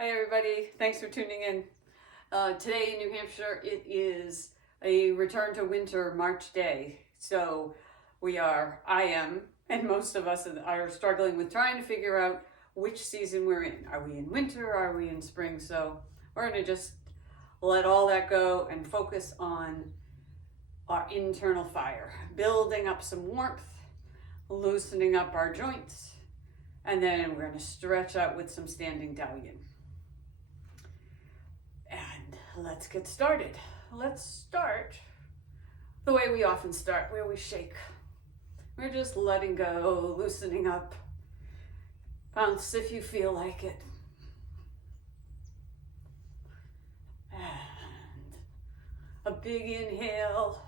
Hi everybody, thanks for tuning in. Today in New Hampshire it is a return to winter March day. So I am, and most of us are struggling with trying to figure out which season we're in. Are we in winter? Are we in spring? So we're going to just let all that go and focus on our internal fire, building up some warmth, loosening up our joints, and then we're going to stretch out with some standing Tao Yin. And let's get started. Let's start the way we often start, where we shake. We're just letting go, loosening up. Bounce if you feel like it. And a big inhale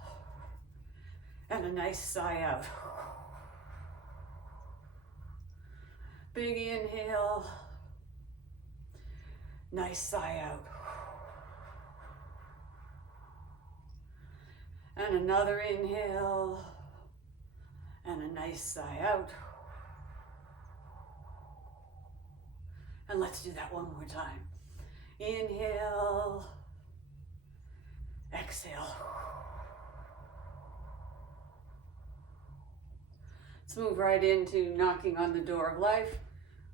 and a nice sigh out. Big inhale, nice sigh out. And another inhale and a nice sigh out. And let's do that one more time. Inhale, exhale. Let's move right into knocking on the door of life,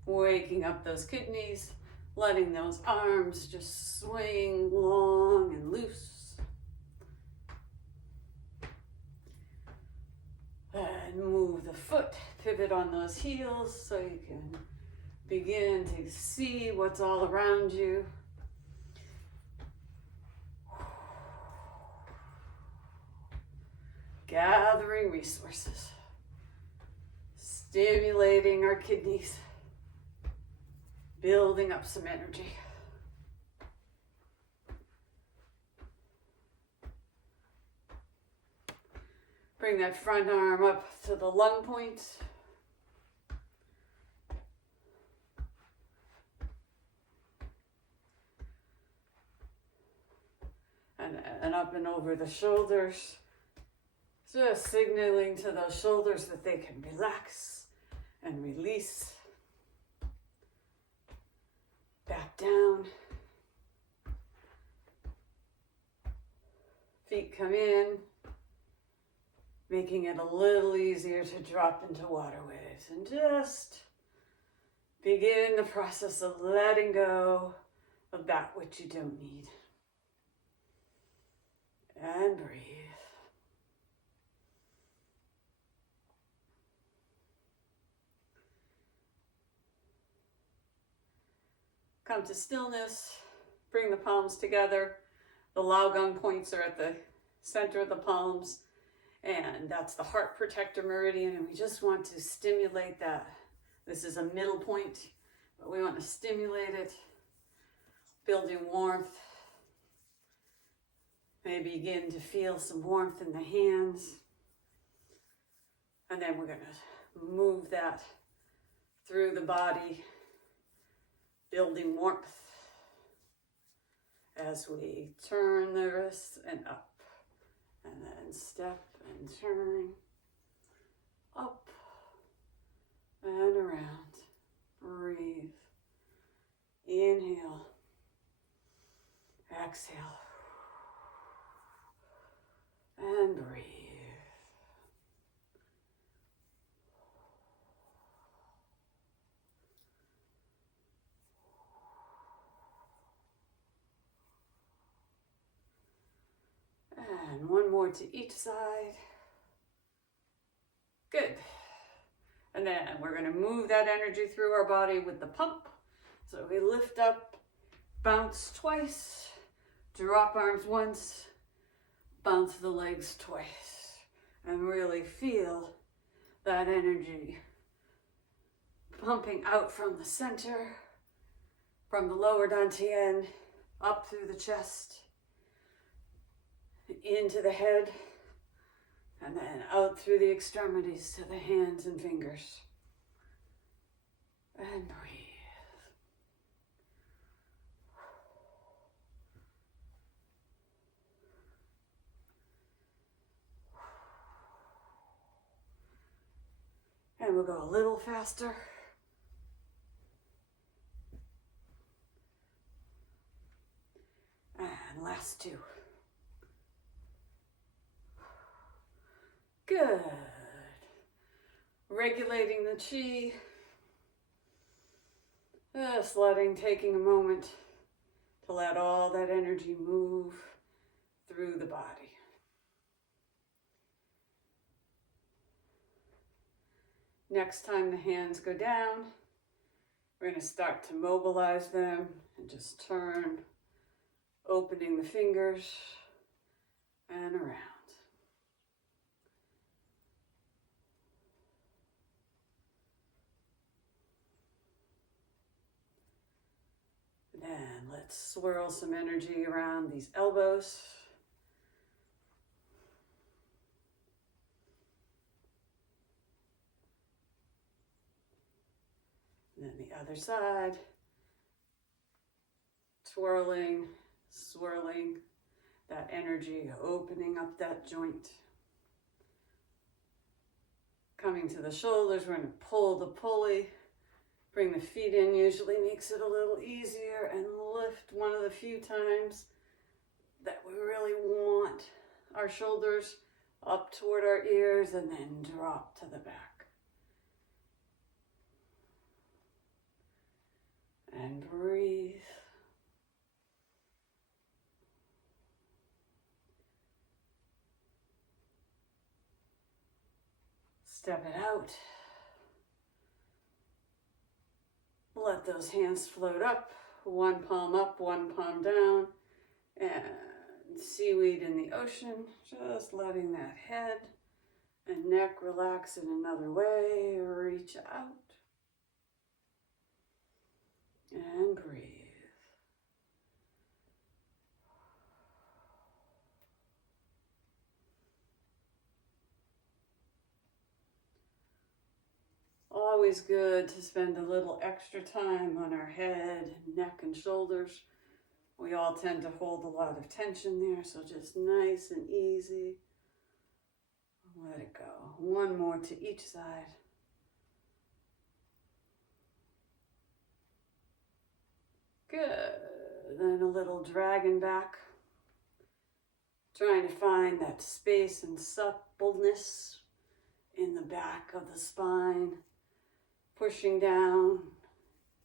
waking up those kidneys, letting those arms just swing long and loose. And move the foot, pivot on those heels so you can begin to see what's all around you. Gathering resources, stimulating our kidneys, building up some energy. Bring that front arm up to the lung point. And up and over the shoulders. Just signaling to those shoulders that they can relax and release. Back down. Feet come in, making it a little easier to drop into water waves. And just begin the process of letting go of that which you don't need. And breathe. Come to stillness. Bring the palms together. The Laogang points are at the center of the palms. And that's the heart protector meridian. And we just want to stimulate that. This is a middle point, but we want to stimulate it. Building warmth. Maybe begin to feel some warmth in the hands. And then we're going to move that through the body, building warmth as we turn the wrists and up. And then step and turn, up and around. Breathe. Inhale. Exhale. And breathe. And one more to each side. Good. And then we're going to move that energy through our body with the pump. So we lift up, bounce twice, drop arms once, bounce the legs twice, and really feel that energy pumping out from the center, from the lower dantian, up through the chest, into the head, and then out through the extremities to the hands and fingers. And breathe. And we'll go a little faster. And last two. Good. Regulating the chi. Just taking a moment to let all that energy move through the body. Next time the hands go down, we're going to start to mobilize them and just turn, opening the fingers and around. Then let's swirl some energy around these elbows. And then the other side. Swirling, swirling that energy, opening up that joint. Coming to the shoulders, we're going to pull the pulley. Bring the feet in, usually makes it a little easier, and lift one of the few times that we really want our shoulders up toward our ears, and then drop to the back. And breathe. Step it out. Let those hands float up, one palm up, one palm down, and seaweed in the ocean, just letting that head and neck relax in another way. Reach out and breathe. Always good to spend a little extra time on our head, neck, and shoulders. We all tend to hold a lot of tension there, so just nice and easy. Let it go. One more to each side. Good. Then a little dragon back. Trying to find that space and suppleness in the back of the spine. Pushing down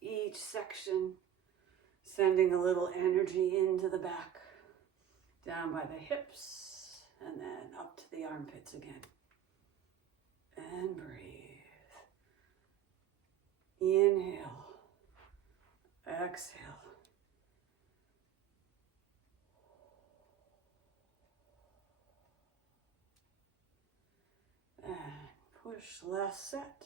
each section, sending a little energy into the back, down by the hips, and then up to the armpits again. And breathe. Inhale. Exhale. And push, last set.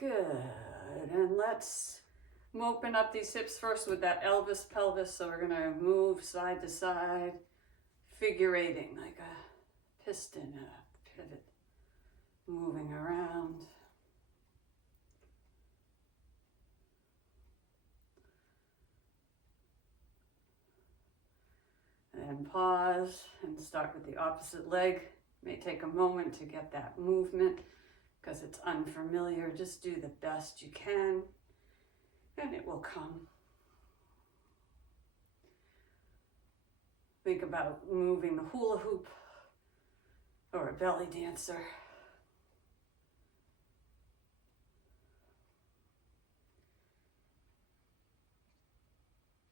Good, and let's open up these hips first with that Elvis pelvis. So we're gonna move side to side, figurating like a piston, a pivot, moving around. And pause and start with the opposite leg. May take a moment to get that movement because it's unfamiliar. Just do the best you can and it will come. Think about moving the hula hoop or a belly dancer.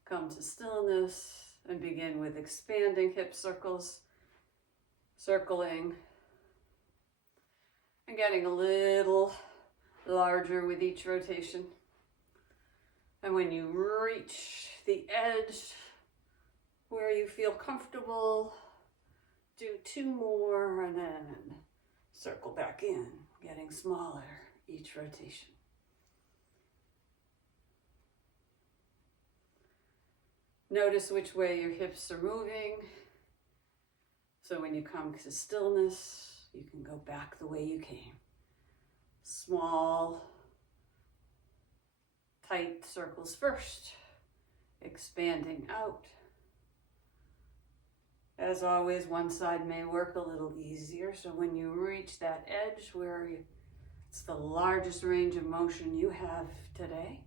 Come to stillness and begin with expanding hip circles, circling, and getting a little larger with each rotation. And when you reach the edge where you feel comfortable, do 2 more and then circle back in, getting smaller each rotation. Notice which way your hips are moving. So when you come to stillness, you can go back the way you came. Small, tight circles first, expanding out. As always, one side may work a little easier, so when you reach that edge where it's the largest range of motion you have today,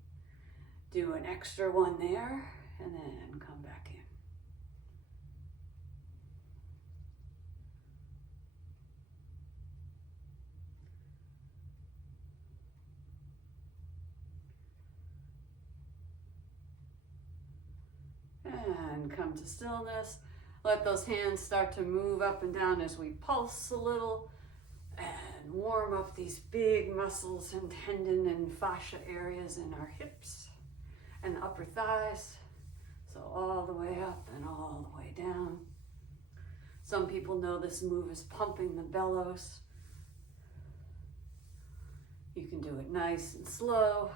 do an extra one there, and then come back in. And come to stillness. Let those hands start to move up and down as we pulse a little and warm up these big muscles and tendon and fascia areas in our hips and the upper thighs. So all the way up and all the way down. Some people know this move is pumping the bellows. You can do it nice and slow,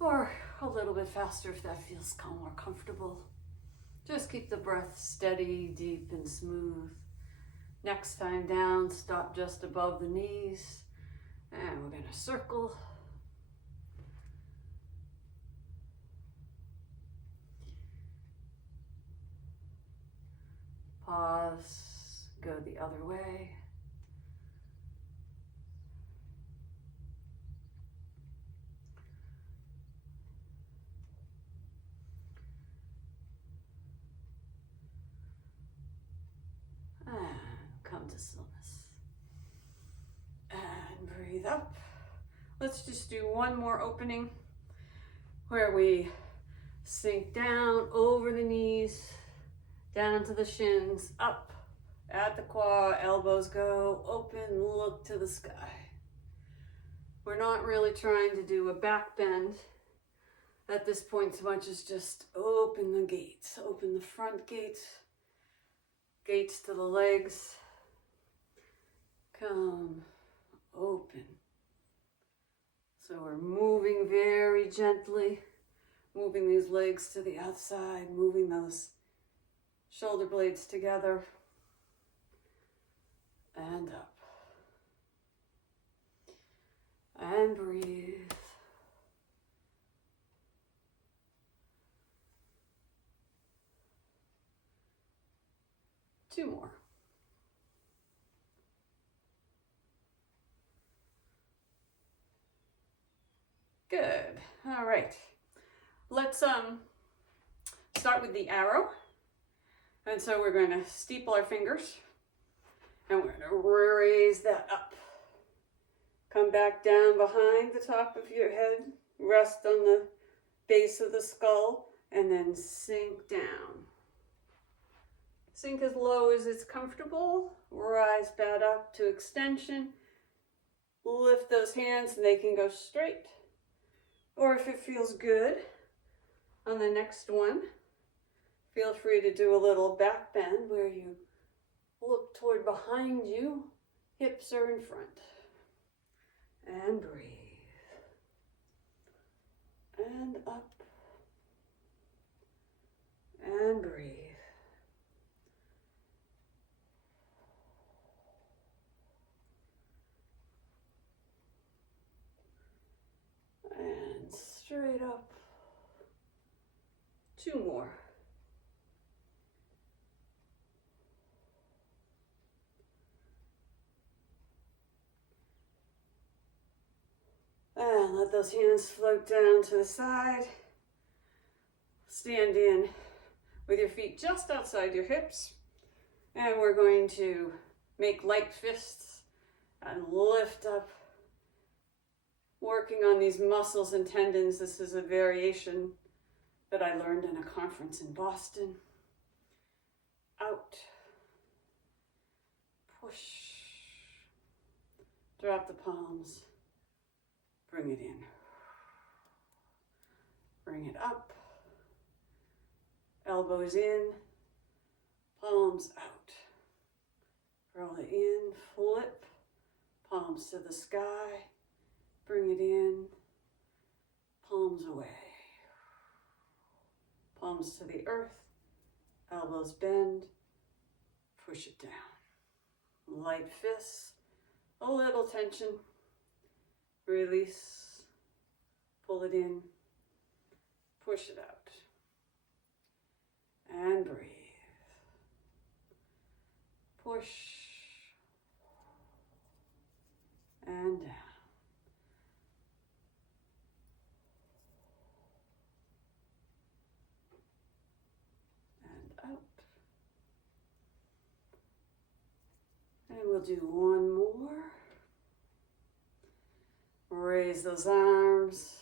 or a little bit faster if that feels more comfortable. Just keep the breath steady, deep, and smooth. Next time down, stop just above the knees, and we're going to circle. Pause, go the other way. And come to stillness. And breathe up. Let's just do one more opening where we sink down over the knees, down to the shins, up at the quad, elbows go open, look to the sky. We're not really trying to do a back bend at this point so much as just open the gates, open the front gates, gates to the legs, come open. So we're moving very gently, moving these legs to the outside, moving those shoulder blades together and up. And breathe. Two more. Good. All right. Let's start with the arrow. And so we're going to steeple our fingers and we're going to raise that up. Come back down behind the top of your head, rest on the base of the skull, and then sink down. Sink as low as it's comfortable, rise back up to extension, lift those hands and they can go straight. Or if it feels good, on the next one, feel free to do a little back bend where you look toward behind you, hips are in front. And breathe. And up. And breathe. And straight up. Two more. And let those hands float down to the side. Stand in with your feet just outside your hips. And we're going to make light fists and lift up, working on these muscles and tendons. This is a variation that I learned in a conference in Boston. Out. Push. Drop the palms. Bring it in. Bring it up. Elbows in. Palms out. Roll it in. Flip. Palms to the sky. Bring it in. Palms away. Palms to the earth. Elbows bend. Push it down. Light fists. A little tension. Release, pull it in, push it out, and breathe. push and down. And out. And we'll do one more. Raise those arms.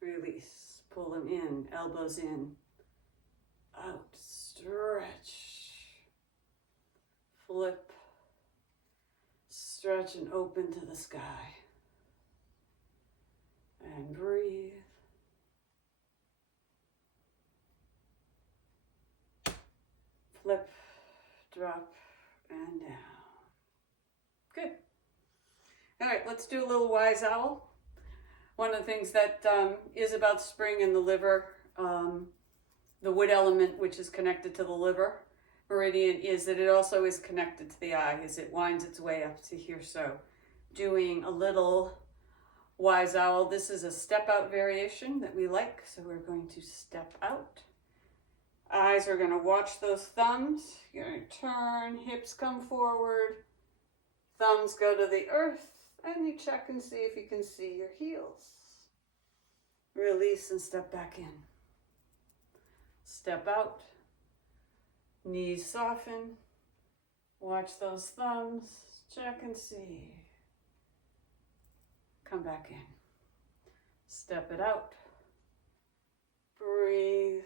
Release. Pull them in. Elbows in. Out. Stretch. Flip. Stretch and open to the sky. And breathe. Flip. Drop. And down. Good. All right, let's do a little wise owl. One of the things that is about spring in the liver, the wood element, which is connected to the liver meridian, is that it also is connected to the eye as it winds its way up to here. So doing a little wise owl. This is a step out variation that we like. So we're going to step out. Eyes are going to watch those thumbs. You're going to turn, hips come forward, thumbs go to the earth, and you check and see if you can see your heels. Release and step back in. Step out. Knees soften. Watch those thumbs. Check and see. Come back in. Step it out. Breathe.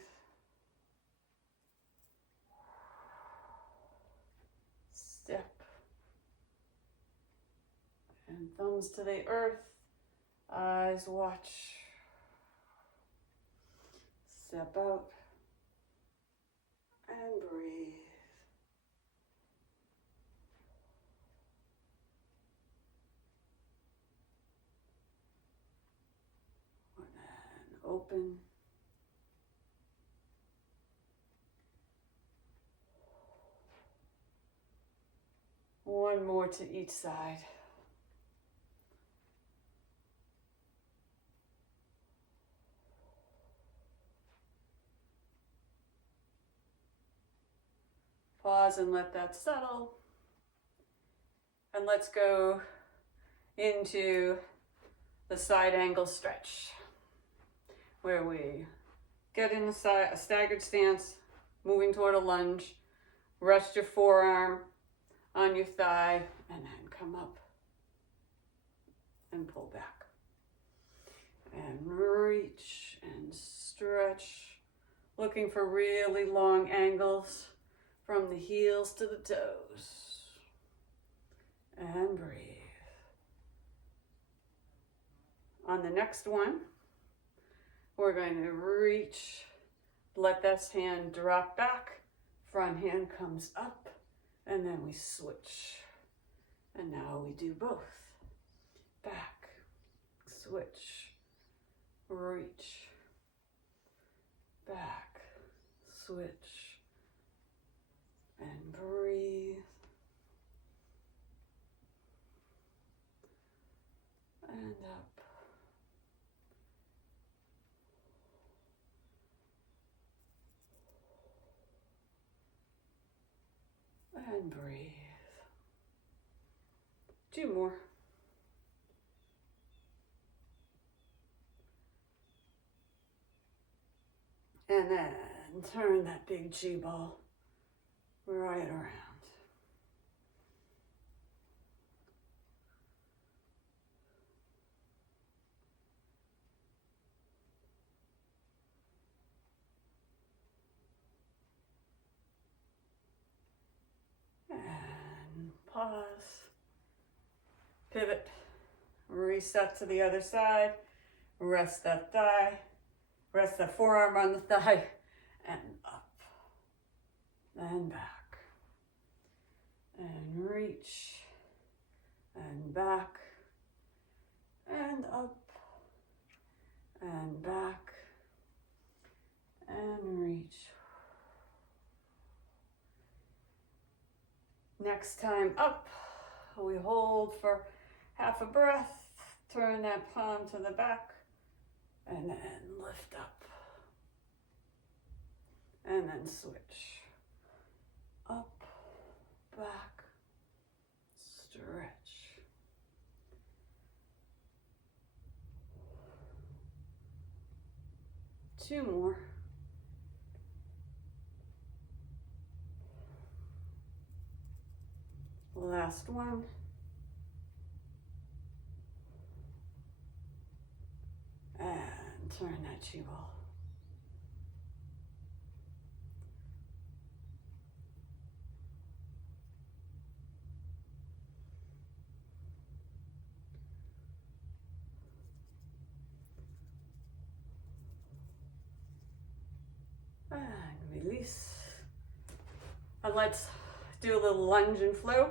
Step. And thumbs to the earth. Eyes watch. Step out. And breathe. And open. One more to each side. Pause and let that settle. And let's go into the side angle stretch, where we get in a staggered stance, moving toward a lunge. Rest your forearm on your thigh, and then come up and pull back. And reach and stretch, looking for really long angles from the heels to the toes. And breathe. On the next one, we're going to reach, let this hand drop back, front hand comes up, and then we switch. And now we do both. Back, switch, reach, back, switch, and breathe. And up. And breathe. 2 more. And then turn that big chi ball right around. And pause. Pivot. Reset to the other side. Rest that thigh. Rest the forearm on the thigh. And up. And back. And reach. And back. And up. And back. And reach. Next time up, we hold for half a breath. Turn that palm to the back. And then lift up. And then switch. Up, back, stretch. Two more. Last one. And turn that chi ball. And release. And let's do a little lunge and flow.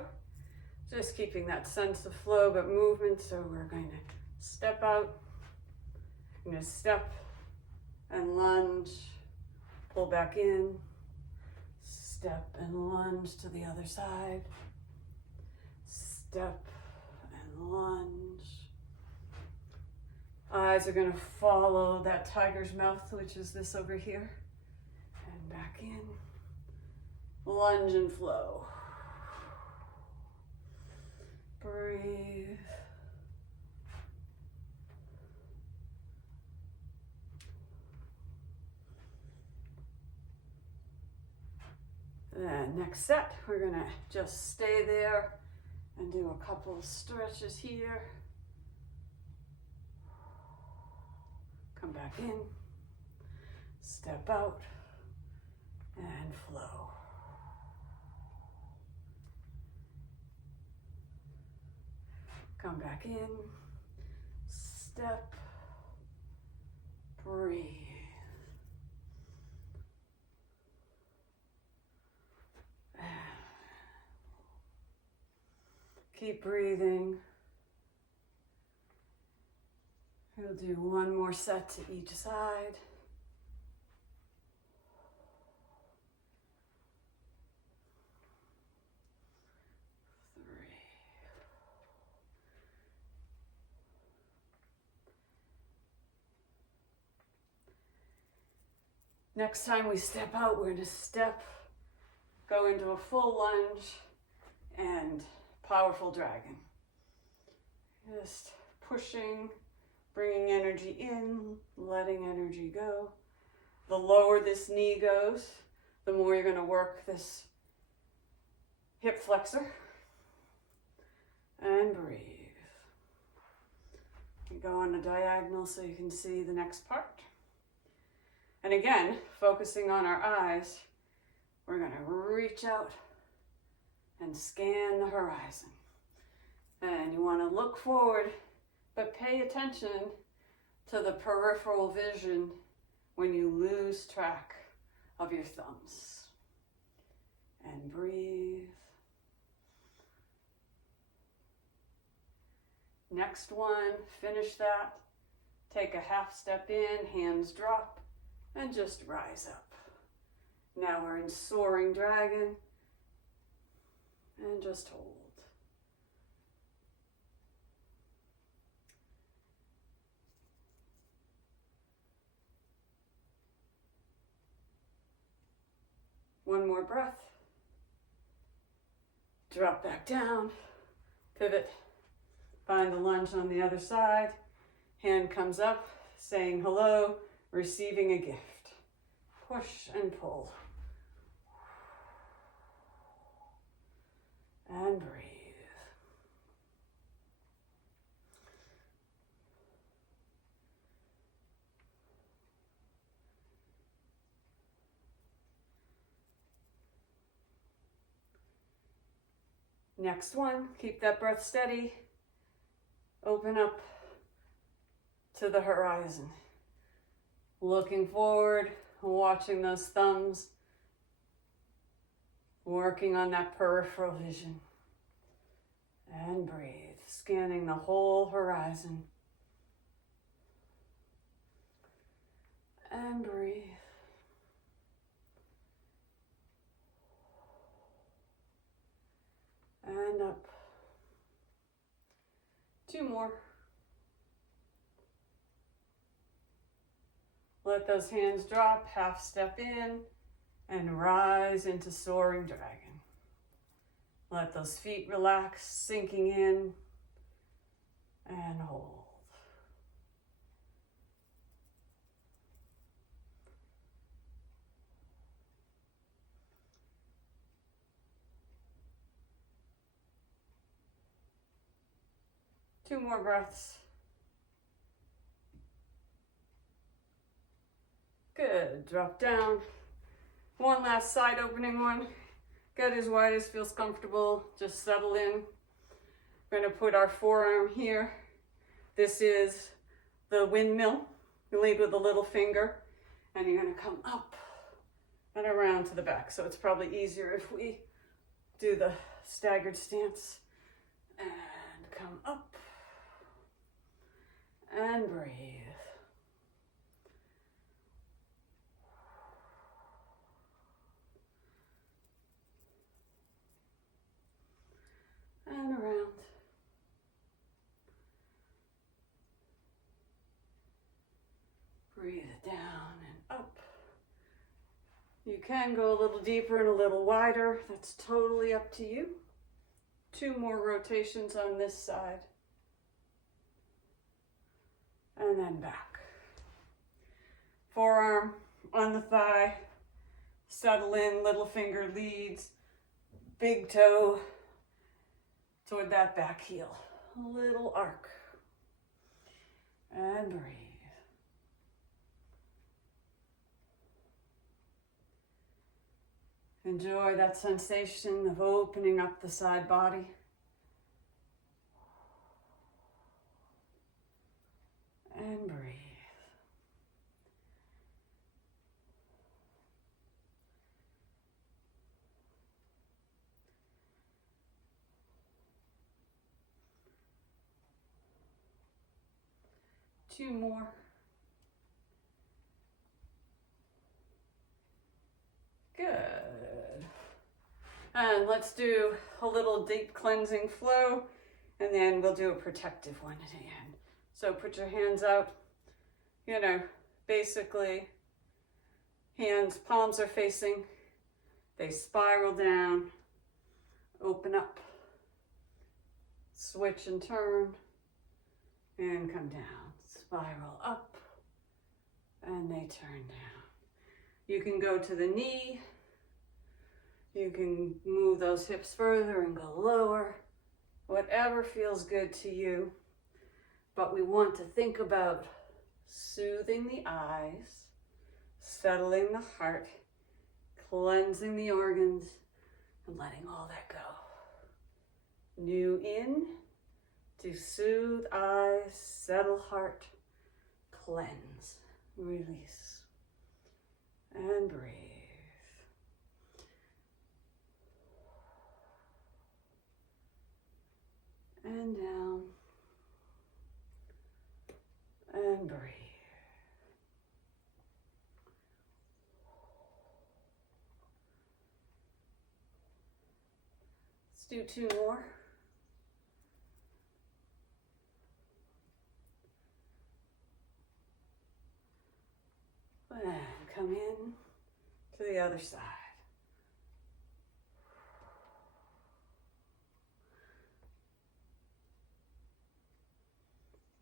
Just keeping that sense of flow but movement. So we're going to step out. I'm going to step and lunge, pull back in, step and lunge to the other side, step and lunge. Eyes are going to follow that tiger's mouth, which is this over here, and back in, lunge and flow. Breathe. And next set, we're gonna just stay there and do a couple of stretches here. Come back in, step out, and flow. Come back in, step, breathe. Keep breathing. We'll do one more set to each side. Three. Next time we step out, we're going to step, go into a full lunge and powerful dragon. Just pushing, bringing energy in, letting energy go. The lower this knee goes, the more you're going to work this hip flexor. And breathe. You go on a diagonal so you can see the next part. And again, focusing on our eyes, we're going to reach out and scan the horizon. And you want to look forward, but pay attention to the peripheral vision when you lose track of your thumbs. And breathe. Next one, finish that. Take a half step in, hands drop, and just rise up. Now we're in soaring dragon. And just hold. One more breath. Drop back down. Pivot. Find the lunge on the other side. Hand comes up, saying hello, receiving a gift. Push and pull. And breathe. Next one, keep that breath steady. Open up to the horizon. Looking forward, watching those thumbs. Working on that peripheral vision. And breathe, scanning the whole horizon. And breathe. And up. Two more. Let those hands drop, half step in, and rise into soaring dragon. Let those feet relax, sinking in and hold. Two more breaths. Good, drop down. One last side opening one. Get as wide as feels comfortable, just settle in. We're gonna put our forearm here. This is the windmill. You lead with the little finger, and you're gonna come up and around to the back. So it's probably easier if we do the staggered stance. And come up and breathe. And around. Breathe it down and up. You can go a little deeper and a little wider. That's totally up to you. Two more rotations on this side. And then back. Forearm on the thigh. Settle in, little finger leads. Big toe toward that back heel. A little arc. And breathe. Enjoy that sensation of opening up the side body. And breathe. Two more. Good. And let's do a little deep cleansing flow, and then we'll do a protective one at the end. So put your hands out, basically hands, palms are facing, they spiral down, open up, switch and turn, and come down, spiral up, and they turn down. You can go to the knee, you can move those hips further and go lower, whatever feels good to you. But we want to think about soothing the eyes, settling the heart, cleansing the organs, and letting all that go. New in to soothe eyes, settle heart, cleanse, release, and breathe. And down. And breathe. Let's do two more. And come in to the other side.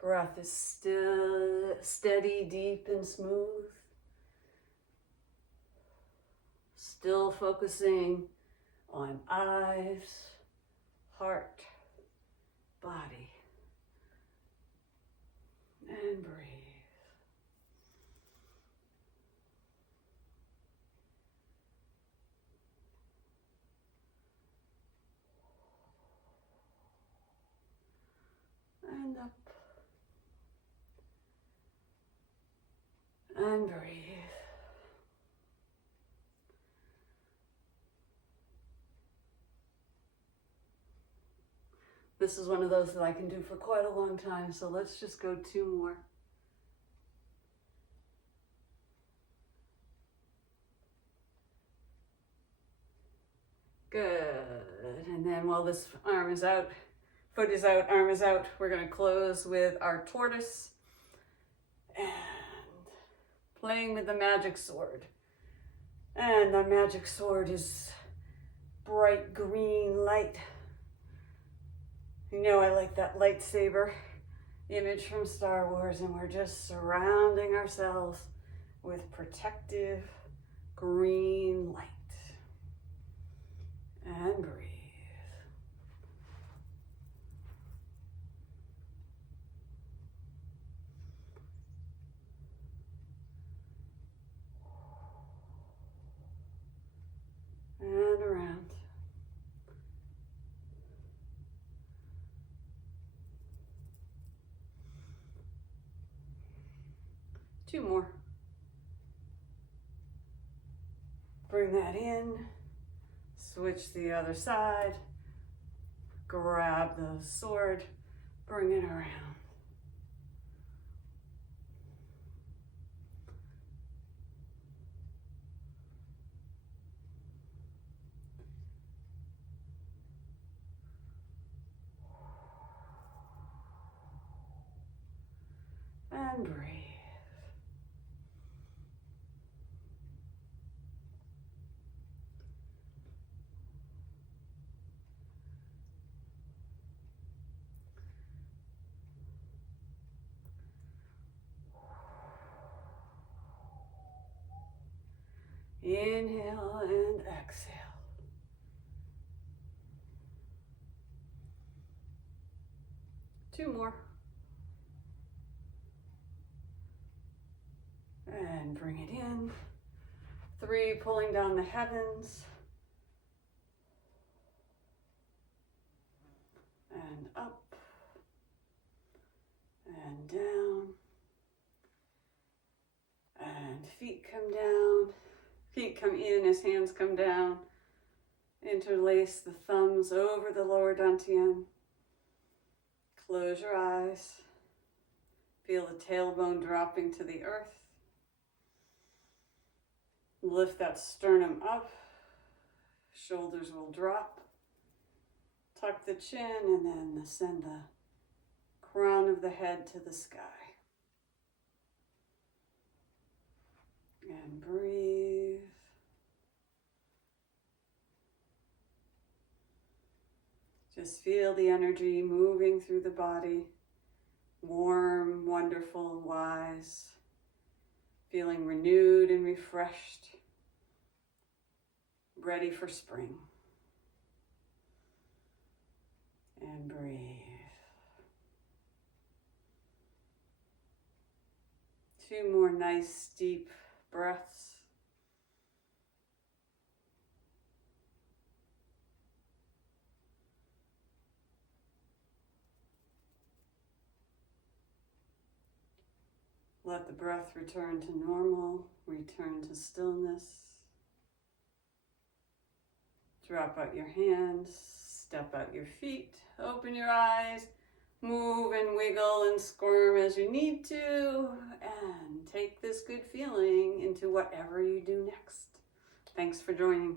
Breath is still steady, deep, and smooth. Still focusing on eyes, heart, body, and breathe. And up. And breathe. This is one of those that I can do for quite a long time, so let's just go two more. Good. And then while this arm is out, foot is out, arm is out, we're going to close with our tortoise and playing with the magic sword. And the magic sword is bright green light. You know I like that lightsaber image from Star Wars, and we're just surrounding ourselves with protective green light. And breathe. And around. Two more. Bring that in. Switch the other side. Grab the sword. Bring it around. And breathe. Inhale and exhale. Two more. And bring it in. Three, pulling down the heavens. And up. And down. And feet come down. Feet come in as hands come down. Interlace the thumbs over the lower dantian. Close your eyes. Feel the tailbone dropping to the earth. Lift that sternum up. Shoulders will drop. Tuck the chin and then send the crown of the head to the sky. And breathe. Just feel the energy moving through the body. Warm, wonderful, wise. Feeling renewed and refreshed. Ready for spring. And breathe. Two more nice deep breaths. Let the breath return to normal, return to stillness. Drop out your hands, step out your feet, open your eyes, move and wiggle and squirm as you need to, and take this good feeling into whatever you do next. Thanks for joining.